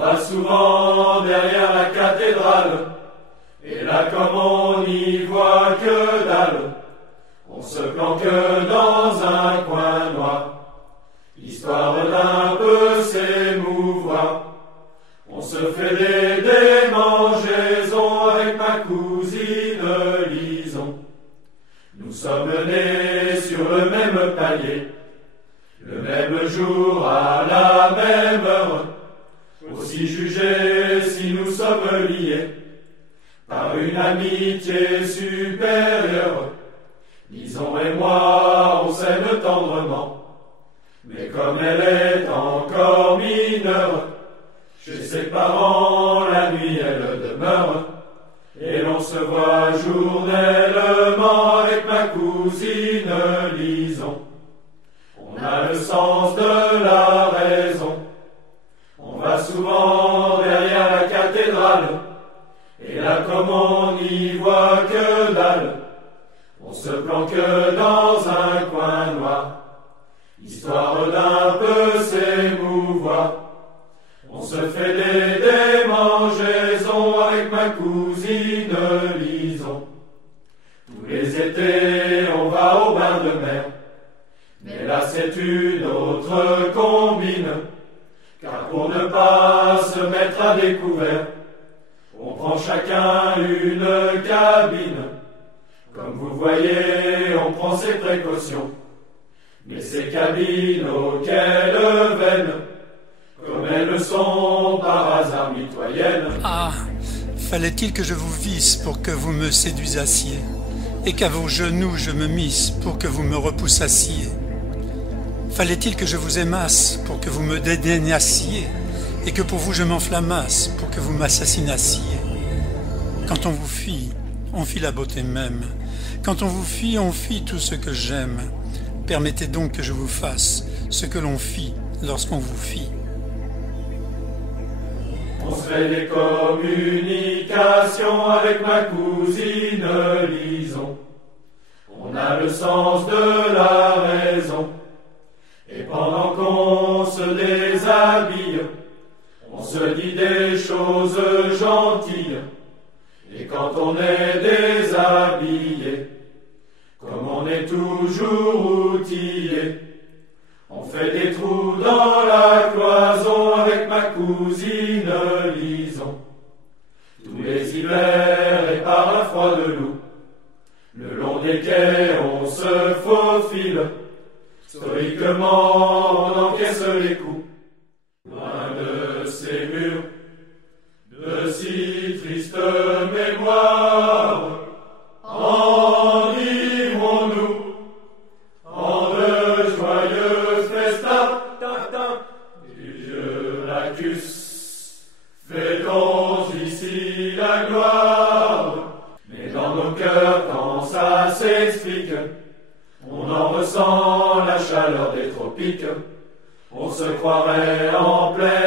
va souvent derrière la cathédrale, et là comme on n'y voit que dalle, on se planque dans un coin noir, histoire d'un peu s'émouvoir. On se fait des démangeaisons avec ma cousine Lison. Nous sommes nés sur le même palier, le même jour à la même heure. Aussi jugez si nous sommes liés par une amitié supérieure. Lison et moi, on s'aime tendrement, mais comme elle est encore mineure, chez ses parents, la nuit elle demeure, et l'on se voit journellement avec ma cousine Lison. On a le sens de la raison, on va souvent derrière la cathédrale, et là comme on n'y voit que dalle, on se planque dans un coin noir, histoire d'un peu s'émouvoir. On se fait des démangeaisons avec ma cousine Lison. Tous les étés, on va au bain de mer, mais là c'est une autre combine, car pour ne pas se mettre à découvert, on prend chacun une cabine. Comme vous voyez, on prend ses précautions, mais ces cabines auxquelles veine, comme elles sont par hasard mitoyennes. Ah, fallait-il que je vous visse pour que vous me séduisassiez, et qu'à vos genoux je me misse pour que vous me repoussassiez? Fallait-il que je vous aimasse pour que vous me dédaignassiez, et que pour vous je m'enflammasse pour que vous m'assassinassiez? Quand on vous fit, on fit la beauté même. Quand on vous fit, on fit tout ce que j'aime. Permettez donc que je vous fasse ce que l'on fit lorsqu'on vous fit. On se fait des communications avec ma cousine Lison. On a le sens de la raison. Et pendant qu'on se déshabille, on se dit des choses gentilles. Et quand on est déshabillé, comme on est toujours outillé, on fait des trous dans la cloison avec ma cousine Lison. Tous les hivers et par un froid de loup, le long des quais on se faufile. Stoïquement on encaisse les coups, loin de ces murs de si triste mémoire. Enivrons-nous en de joyeux festins du Dieu Bacchus, fêtons ici la gloire. Mais dans nos cœurs, quand ça s'explique, on en ressent la chaleur des tropiques. On se croirait en pleine